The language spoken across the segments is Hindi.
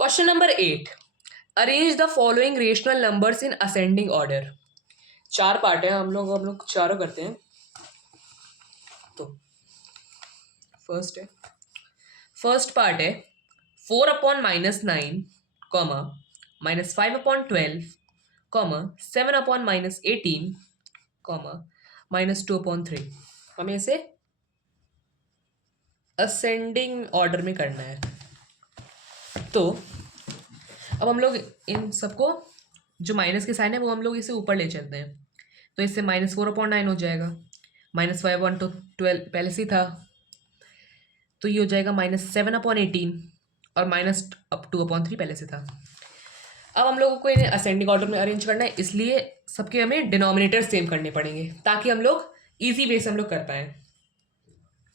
Question number 8, arrange the following rational numbers in ascending order. चार पार्ट है, हम लोग चारों करते हैं। तो फर्स्ट पार्ट है 4/-9, कॉमा -5/12, कॉमा 7/-18, कॉमा -2/3। हमें इसे असेंडिंग ऑर्डर में करना है। तो अब हम लोग इन सबको, जो माइनस के साइन है वो हम लोग इसे ऊपर ले चलते हैं। तो इससे -4/9 हो जाएगा, -5/12 पहले से ही था, तो ये हो जाएगा -7/18, और -2/3 पहले से था। अब हम लोगों को इन्हें असेंडिंग ऑर्डर में अरेंज करना है, इसलिए सबके हमें डिनोमिनेटर सेम करने पड़ेंगे ताकि हम लोग इजी वे से हम लोग कर पाए।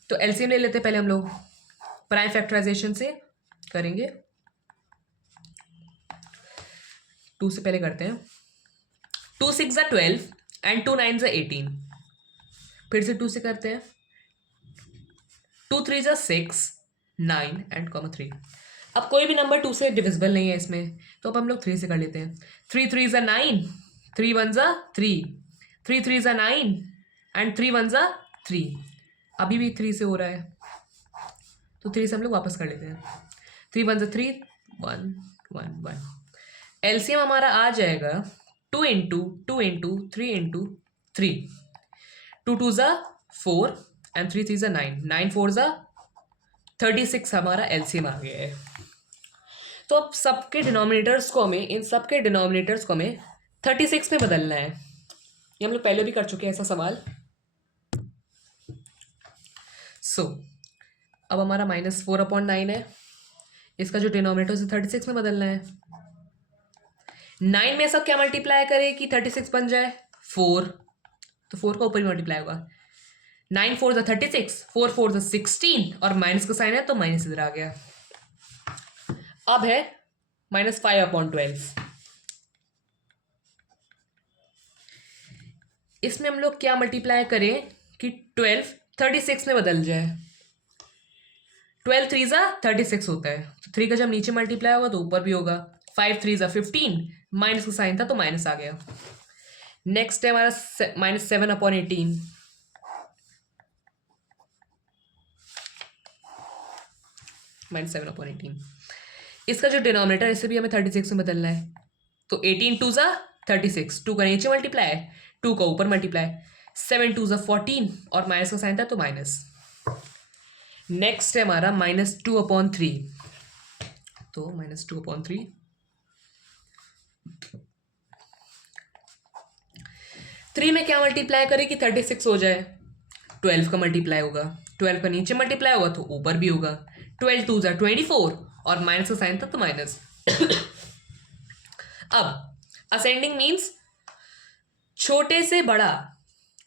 तो एलसीएम ले लेते हैं पहले हम लोग, प्राइम फैक्टराइजेशन से करेंगे। 2 से पहले करते हैं। 2 6 12 एंड 2 9 18। फिर से 2 से करते हैं। 2 3 6 9 एंड कॉमा 3। अब कोई भी नंबर 2 से डिविजिबल नहीं है इसमें, तो अब हम लोग 3 से कर लेते हैं। 3 3 9, 3 1 3, 3 3 9 एंड 3 1 3। अभी भी 3 से हो रहा है, तो 3 से हम लोग वापस कर लेते हैं। 3 1 3, 1 1 1। एलसीएम हमारा आ जाएगा 2 इंटू 2 इंटू 3 इंटू 3। 2 2 4 एंड 3 3 9, 9 4 36 हमारा एलसीएम आ गया है। तो अब सबके डिनोमिनेटर्स को हमें, इन सबके डिनोमिनेटर्स को हमें 36 में बदलना है। ये हम लोग पहले भी कर चुके हैं ऐसा सवाल। अब हमारा -4/9 है, इसका जो डिनोमिनेटर उसे 36 में बदलना है। 9 में सब क्या मल्टीप्लाई करे कि 36 बन जाए? 4, तो 4 का ऊपर ही मल्टीप्लाई होगा। 9 4 36, 4 4 16, और माइनस का साइन है तो माइनस इधर आ गया। अब है -5/12। इसमें हम लोग क्या मल्टीप्लाई करें कि 12 36 में बदल जाए। 12 3 36 होता है, तो 3 का जब नीचे मल्टीप्लाई होगा तो ऊपर भी होगा। 5 3 15, माइनस का साइन था तो माइनस आ गया। नेक्स्ट है हमारा -7/18। -7/18, इसका जो डिनोमिनेटर, इसे भी हमें 36 में बदलना है। तो 18 2 36, 2 का नीचे मल्टीप्लाई, 2 का ऊपर मल्टीप्लाई, 7 2 14, और माइनस का साइन था तो माइनस। नेक्स्ट है हमारा -2/3। तो -2/3, 3 में क्या मल्टीप्लाई करें कि 36 हो जाए? 12 का मल्टीप्लाई होगा, 12 का नीचे मल्टीप्लाई होगा तो ऊपर भी होगा। 12 2 24, और माइनस का साइन था तो माइनस। अब असेंडिंग मीन्स छोटे से बड़ा,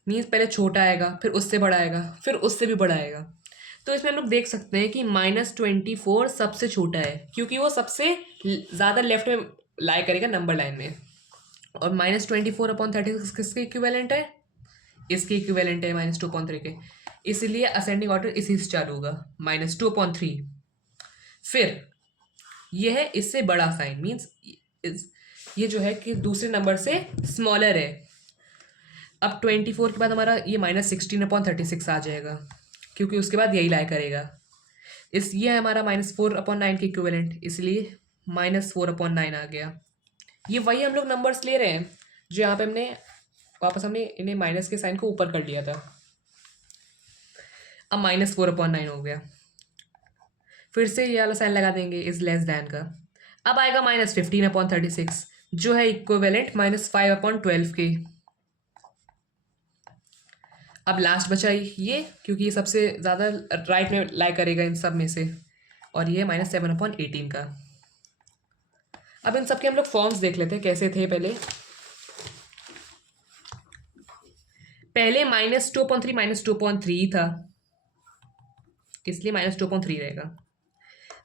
मीन्स पहले छोटा आएगा, फिर उससे बड़ा आएगा, फिर उससे भी बड़ा आएगा। तो इसमें हम लोग देख सकते हैं कि -24 सबसे छोटा है, क्योंकि वो सबसे ज़्यादा लेफ्ट में लाई करेगा नंबर लाइन में। और -24/36 किसके इक्विवेलेंट है? इसके इक्विवेलेंट है -2/3 के। इसलिए असेंडिंग ऑर्डर इसी से चालू होगा, -2/3। फिर यह है इससे बड़ा साइन, मीन्स ये जो है कि दूसरे नंबर से स्मॉलर है। अब 24 के बाद हमारा ये -16/36 आ जाएगा, क्योंकि उसके बाद यही लाई करेगा। ये है हमारा -4/9 के इक्विवेलेंट, इसलिए -4/9 आ गया। ये वही हम लोग नंबर्स ले रहे हैं जो यहाँ पे हमने इन्हें माइनस के साइन को ऊपर कर लिया था। अब -4/9 हो गया, फिर से ये वाला साइन लगा देंगे इज लेस दैन का। अब आएगा -15/36, जो है इक्विवेलेंट -5/12 के। अब लास्ट बचा ये, क्योंकि ये सबसे ज़्यादा राइट में लाई करेगा इन सब में से, और ये -7/18 का। अब इन सब के हम लोग फॉर्म्स देख लेते हैं कैसे थे। पहले -2/3 -2/3 था, इसलिए -2/3 रहेगा।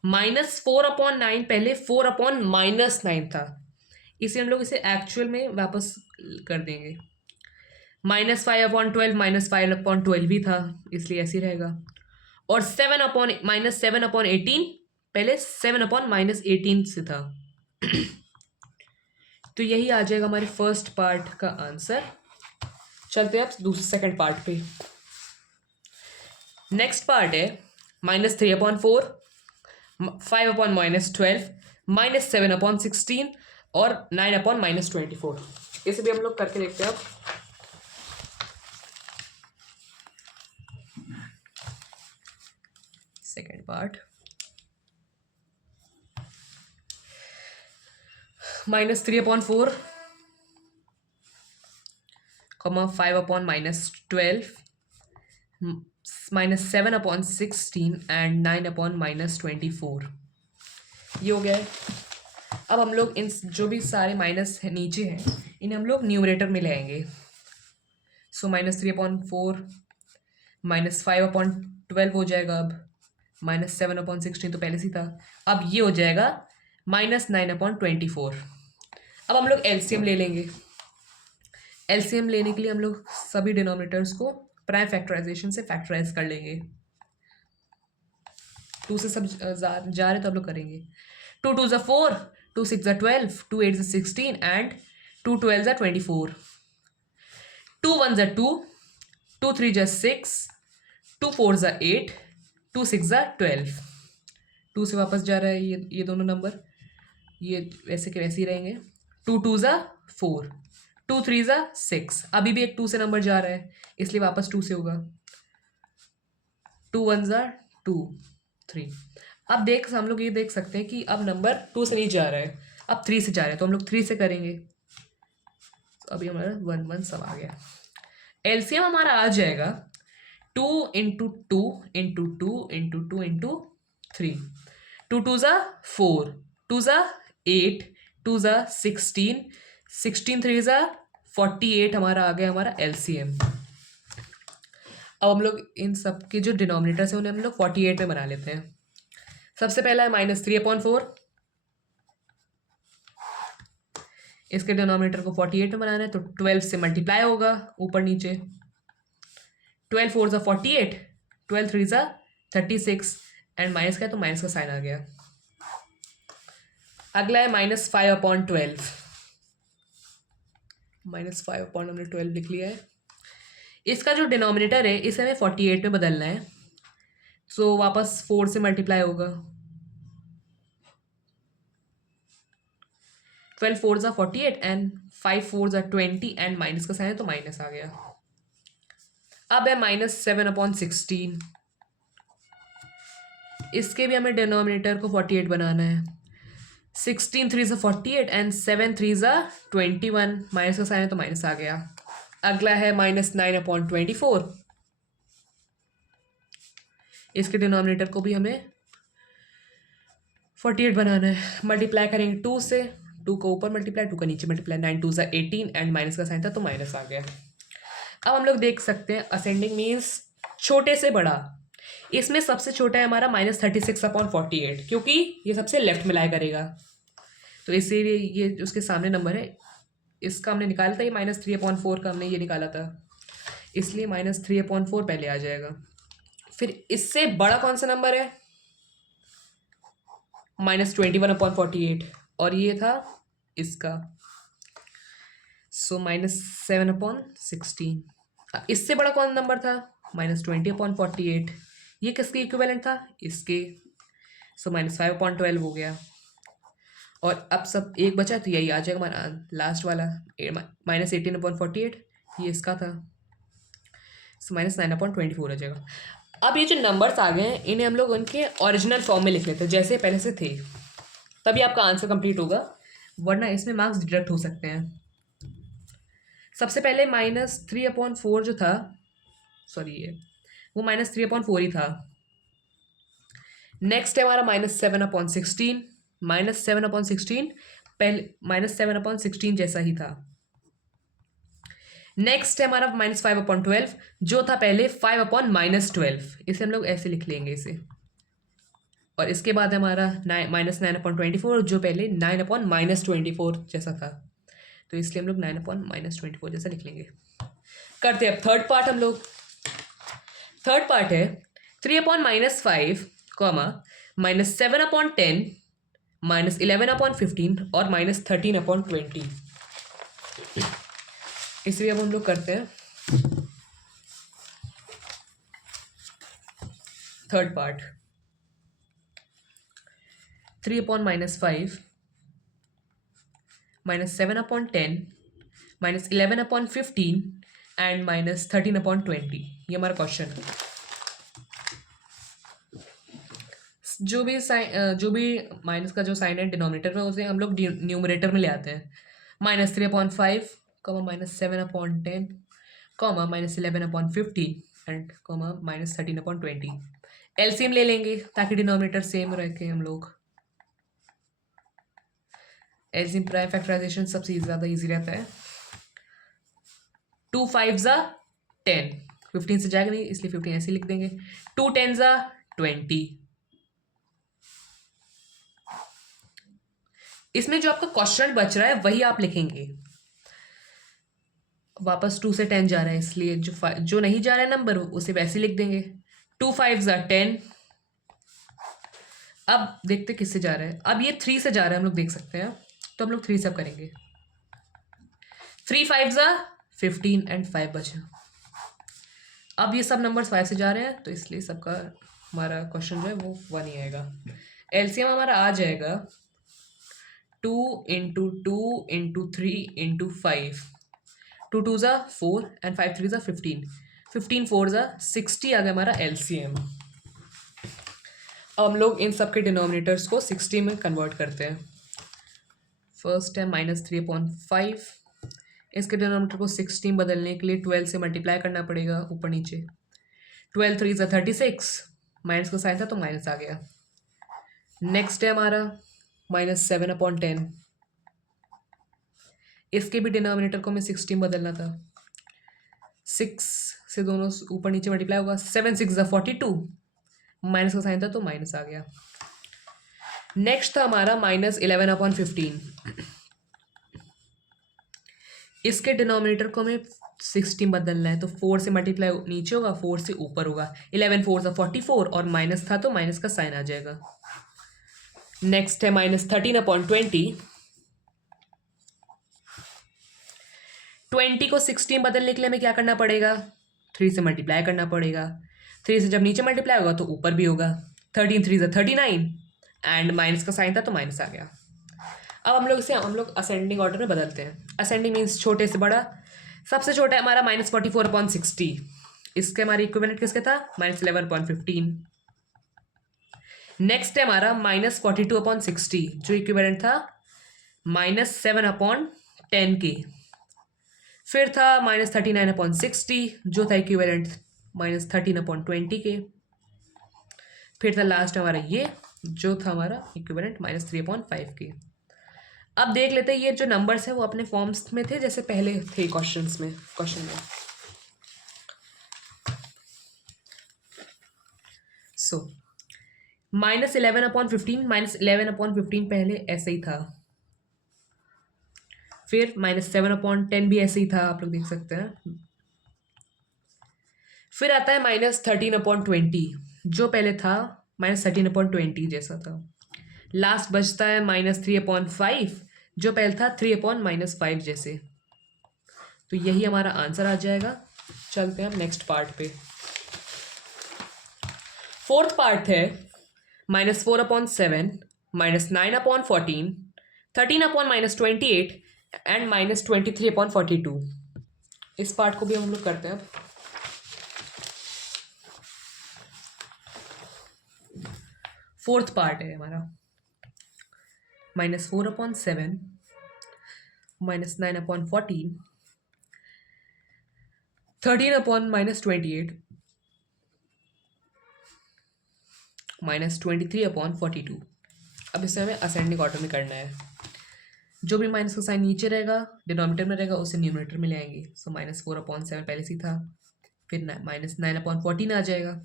-4/9 पहले 4/-9 था, इसे हम लोग इसे एक्चुअल में वापस कर देंगे। -5/12 -5/12 भी था, इसलिए ऐसे ही रहेगा। और -7/18 पहले 7/-18 से था। तो यही आ जाएगा हमारे फर्स्ट पार्ट का आंसर। चलते हैं अब दूसरे सेकंड पार्ट पे। नेक्स्ट पार्ट है -3/4, 5/-12, -7/16 और 9/-24। इसे भी हम लोग करके देखते हैं अब। Second part -3/4, -5/-12, -7/16 and 9/-24। ये हो गया है। अब हम लोग इन जो भी सारे माइनस है नीचे हैं इन्हें हम लोग न्यूमरेटर में ले आएंगे। सो -3/4 -5/12 हो जाएगा। अब -7/16 तो पहले से ही था। अब ये हो जाएगा -9/24। अब हम लोग एलसीएम ले लेंगे। एलसीएम लेने के लिए हम लोग सभी डिनोमिनेटर्स को प्राइम फैक्टराइजेशन से फैक्टराइज कर लेंगे। 2 से सब जा रहे तो हम लोग करेंगे। 2 2 = 4, 2 6 = 12, 2 8 = 16 एंड 2 12 = 24। 2 1 = 2, 2 3 = 6, 2 4 = 8, 2 6 = 12। 2 से वापस जा रहा है ये दोनों नंबर, ये वैसे के वैसे ही रहेंगे। 2 2 = 4, 2 3 = 6। अभी भी एक 2 से नंबर जा रहा है इसलिए वापस 2 से होगा। 2 1 = 2 3। अब हम लोग ये देख सकते हैं कि अब नंबर 2 से नहीं जा रहा है, अब 3 से जा रहा है, तो हम लोग 3 से करेंगे। तो अभी हमारा 1 1 सब आ गया। एलसीएम हमारा आ जाएगा 2 × 2 × 2 × 2 × 3। 2 2 = 4, 2 = 8, 2 = 16, 16 3 = 48 हमारा आ गया हमारा एलसीएम। अब हम लोग इन सब के जो डिनोमिनेटर्स हैं उन्हें हम लोग 48 में बना लेते हैं। सबसे पहला है -3/4। इसके डिनोमिनेटर को 48 में बनाना है तो 12 से मल्टीप्लाई होगा ऊपर नीचे। 12 4 = 48, 12 3 = 36 एंड माइनस का है तो माइनस का साइन आ गया। अगला है -5/12। -5 हमने 12 लिख लिया है। इसका जो डिनोमिनेटर है इसे हमें 48 में बदलना है। सो वापस 4 से मल्टीप्लाई होगा। 12 4 = 48 एंड 5 4 = 20 एंड माइनस का साइन है तो माइनस आ गया। अब है -7/16। इसके भी हमें डिनोमिनेटर को 48 बनाना है। 16 3 = 48 एंड 7 3 = 21, माइनस का साइन है तो माइनस आ गया। अगला है -9/24। इसके डिनोमिनेटर को भी हमें 48 बनाना है। मल्टीप्लाई करेंगे 2 से, 2 को ऊपर मल्टीप्लाई, 2 का नीचे मल्टीप्लाई, 9 2 = 18 एंड माइनस का साइन था तो माइनस आ गया। अब हम लोग देख सकते हैं असेंडिंग मीन्स छोटे से बड़ा। इसमें सबसे छोटा है हमारा -36/48 क्योंकि ये सबसे लेफ्ट में लाई करेगा, तो इसीलिए ये उसके सामने नंबर है। इसका हमने निकाला था, ये -3/4 का हमने ये निकाला था, इसलिए -3/4 पहले आ जाएगा। फिर इससे बड़ा कौन सा नंबर है? -21/48 और ये था इसका, सो -7/16। इससे बड़ा कौन नंबर था? -20/48। ये किसके इक्विवेलेंट था? इसके, सो -5/12 हो गया। और अब सब एक बचा तो यही आ जाएगा हमारा लास्ट वाला -18/48, ये इसका था, सो -9/24 आ जाएगा। अब ये जो नंबर्स आ गए हैं इन्हें हम लोग उनके ओरिजिनल फॉर्म में लिख लेते हैं जैसे पहले से थे, तभी आपका आंसर कंप्लीट होगा, वरना इसमें मार्क्स डिडक्ट हो सकते हैं। सबसे पहले -3/4 जो था, सॉरी ये वो -3/4 ही था। नेक्स्ट है हमारा -7/16। -7/16 पहले -7/16 जैसा ही था। नेक्स्ट है हमारा -5/12 जो था पहले 5/-12, इसे हम लोग ऐसे लिख लेंगे इसे। और इसके बाद हमारा -9/24 जो पहले 9/-24 जैसा था, तो इसलिए हम लोग 9/-24 जैसा लिख लेंगे। करते हैं अब थर्ड पार्ट हम लोग। थर्ड पार्ट है 3/-5, -7/10, -11/15 और -13/20। इसलिए अब हम लोग करते हैं थर्ड पार्ट। 3/-5, -7/10, -11/15 एंड -13/20। ये हमारा क्वेश्चन है। जो भी माइनस का जो साइन है डिनोमिनेटर में, उसे हम लोग न्यूमरेटर में ले आते हैं। -3/5, -7/10, -11/15 एंड -13/20। एलसीएम ले लेंगे ताकि डिनोमिनेटर सेम रखे हम लोग। एलसीएम प्राइम फैक्टराइजेशन सबसे ज़्यादा इजी रहता है। 2 5 10, 15 से जाएगा नहीं इसलिए 15 ऐसे लिख देंगे। 2 10 20। इसमें जो आपका क्वेश्चन बच रहा है वही आप लिखेंगे। वापस 2 से 10 जा रहा है इसलिए जो नहीं जा रहा है नंबर उसे वैसे लिख देंगे। 2 5 10। अब देखते किससे जा रहा है। अब ये 3 से जा रहा है, हम लोग देख सकते हैं, तो हम लोग 3 से अब करेंगे। 3 5 15 एंड 5 बचा। अब ये सब नंबर्स 5 से जा रहे हैं तो इसलिए सबका हमारा क्वेश्चन जो है वो 1 ही आएगा। एलसीएम हमारा आ जाएगा 2 × 2 × 3 × 5। 2 2 4 एंड 5 3 15। 15 4 60 आ गया हमारा एलसीएम। अब हम लोग इन सब के डिनोमिनेटर्स को 60 में कन्वर्ट करते हैं। फर्स्ट है -3/5। इसके डिनोमिनेटर को 16 बदलने के लिए 12 से मल्टीप्लाई करना पड़ेगा ऊपर नीचे। 12 3 36, माइनस का साइन था तो माइनस आ गया। नेक्स्ट है हमारा -7/10। इसके भी डिनोमिनेटर को हमें 16 बदलना था। 6 से दोनों ऊपर नीचे मल्टीप्लाई होगा। 7 6 42, माइनस का साइन था तो माइनस आ गया। नेक्स्ट था हमारा -11/15। इसके डिनोमिनेटर को हमें 16 बदलना है तो 4 से मल्टीप्लाई नीचे होगा, 4 से ऊपर होगा। 11 4 44 और माइनस था तो माइनस का साइन आ जाएगा। नेक्स्ट है -13/20। 20 को 16 बदलने के लिए हमें क्या करना पड़ेगा? 3 से मल्टीप्लाई करना पड़ेगा। 3 से जब नीचे मल्टीप्लाई होगा तो ऊपर भी होगा। 13 3 39 एंड माइनस का साइन था तो माइनस आ गया। अब हम लोग असेंडिंग ऑर्डर में बदलते हैं। असेंडिंग मीन्स छोटे से बड़ा। सबसे छोटा है हमारा -44/60। इसके हमारे इक्विवेलेंट किसके था? -11/15। नेक्स्ट है हमारा -42/60 जो इक्विवेलेंट था -7/10 के। फिर था -39/60 जो था इक्विवेलेंट -13/20 के। फिर था लास्ट हमारा ये जो था हमारा इक्विवेलेंट -3/5 के। अब देख लेते हैं ये जो नंबर्स है वो अपने फॉर्म्स में थे जैसे पहले थे क्वेश्चन में। सो -11/15 -11/15 पहले ऐसे ही था। फिर -7/10 भी ऐसे ही था, आप लोग देख सकते हैं। फिर आता है -13/20 जो पहले था -13/20 जैसा था। लास्ट बचता है -3/5 जो पहले था 3/-5 जैसे। तो यही हमारा आंसर आ जाएगा। चलते हैं हम नेक्स्ट पार्ट पे। फोर्थ पार्ट है -4/7, -9/14, 13/-28 एंड -23/42। इस पार्ट को भी हम लोग करते हैं अब। फोर्थ पार्ट है हमारा -4/7, -9/14, 13/-28 -23/42। अब इसे हमें असेंडिंग ऑर्डर में करना है। जो भी माइनस का साइन नीचे रहेगा डिनोमिनेटर में रहेगा उसे न्यूमरेटर में ले आएंगे। सो -4/7 पहले से था। फिर -9/14 आ जाएगा।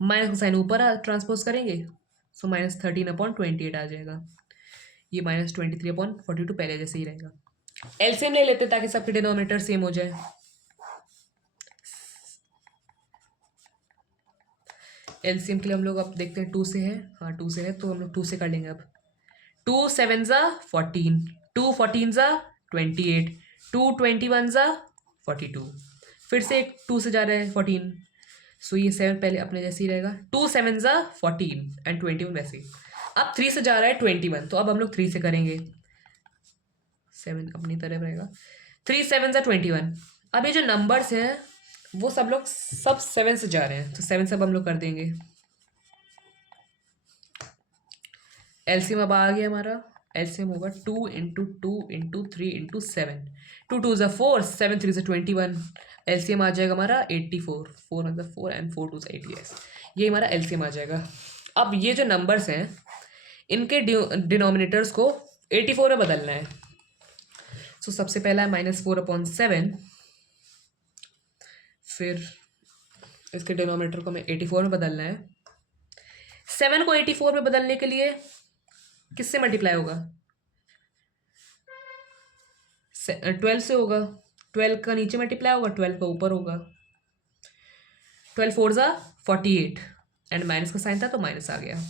माइनस का साइन ऊपर ट्रांसपोज करेंगे सो -13/28 आ जाएगा। ये -23/42 पहले जैसे ही रहेगा। एलसीएम ले लेते ताकि सबके डिनोमिनेटर सेम हो जाए। एलसीएम के लिए हम लोग अब देखते हैं 2 से है, हाँ 2 से है तो हम लोग 2 से कर लेंगे अब। 2 7 ज़ा 14, 2 14 ज़ा 28, 2 21 ज़ा 42। फिर से एक 2 से जा रहा है 14, सो ये 7 पहले अपने जैसे ही रहेगा। 2 7 ज़ा 14 एंड 21 वैसे ही। अब 3 से जा रहा है 21, तो अब हम लोग 3 से करेंगे, 7 अपनी तरफ रहेगा। 3 7 ज़ा 21। अब ये जो नंबर्स हैं वो सब लोग सब 7 से जा रहे हैं, तो 7 सब हम लोग कर देंगे। एलसीएम अब आ गया हमारा, एलसीएम होगा 2 इंटू 2 इंटू 3 इंटू 7, 2 2 ज़ा 4, 7 3 ज़ा 21। एलसीएम आ जाएगा हमारा 84, 4 1 ज़ा 4 एंड 4 2 ज़ा 88। ये हमारा एलसीएम आ जाएगा। अब ये जो नंबर्स हैं इनके डिनोमिनेटर्स को 84 में बदलना है। सो सबसे पहला है -4/7, फिर इसके डिनोमिनेटर को हमें 84 में बदलना है। 7 को 84 में बदलने के लिए किससे मल्टीप्लाई होगा? 12 से होगा। 12 का नीचे मल्टीप्लाई होगा, 12 का ऊपर होगा। 12 4 ज़ा 48 एंड माइनस का साइन था तो माइनस आ गया।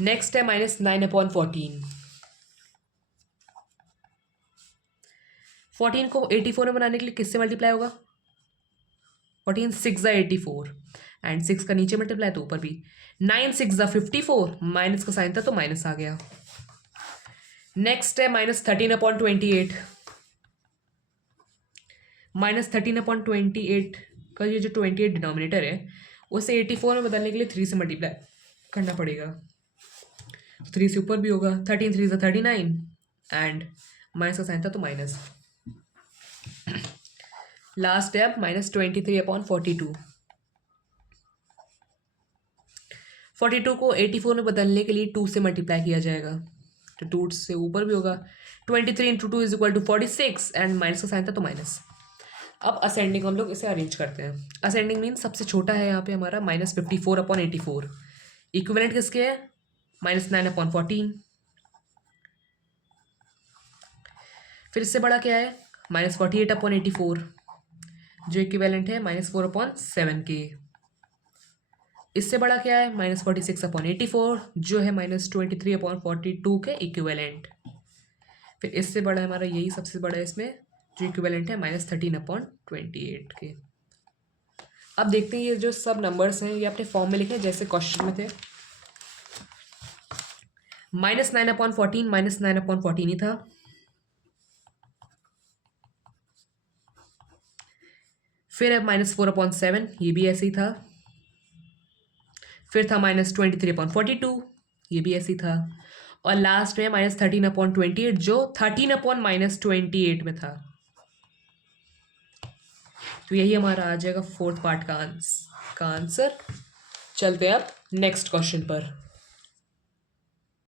नेक्स्ट है -9/14। 14 को 84 में बनाने के लिए किससे मल्टीप्लाई होगा? 14 6 ज़ा 84 एंड 6 का नीचे मल्टीप्लाई तो ऊपर भी। 9 6 ज़ा 54, माइनस का साइन था तो माइनस आ गया। नेक्स्ट है -13/28। -13/28 का ये जो 28 डिनोमिनेटर है उसे 84 में बदलने के लिए 3 से मल्टीप्लाई करना पड़ेगा, तो 3 से ऊपर भी होगा। 13 3 ज़ा 39 एंड माइनस का साइन था तो माइनस। लास्ट है अब -23/42। 42 को 84 में बदलने के लिए 2 से मल्टीप्लाई किया जाएगा, तो 2 से ऊपर भी होगा। 23 into 2 is equal to 46 and minus का साइन था तो माइनस। अब असेंडिंग हम लोग इसे अरेंज करते हैं। असेंडिंग मीन सबसे छोटा है यहाँ पे हमारा -54/84। इक्विवेलेंट किसके है? -9/14। फिर इससे बड़ा क्या है? -48/84, जो इक्विवेलेंट है -4/7 के। इससे बड़ा क्या है? -46/84, जो है -23/42 के इक्विवेलेंट। फिर इससे बड़ा हमारा यही सबसे बड़ा है इसमें, जो इक्विवेलेंट है -13/28 के। अब देखते हैं ये जो सब नंबर्स हैं ये अपने फॉर्म में लिखे जैसे क्वेश्चन में थे। -9/14 -9/14 ही था। फिर है -4/7, ये भी ऐसे ही था। फिर था -23/42, ये भी ऐसे ही था। और लास्ट में -13/28, जो 13/-28 में था। तो यही हमारा आ जाएगा फोर्थ पार्ट का आंसर। चलते हैं अब नेक्स्ट क्वेश्चन पर।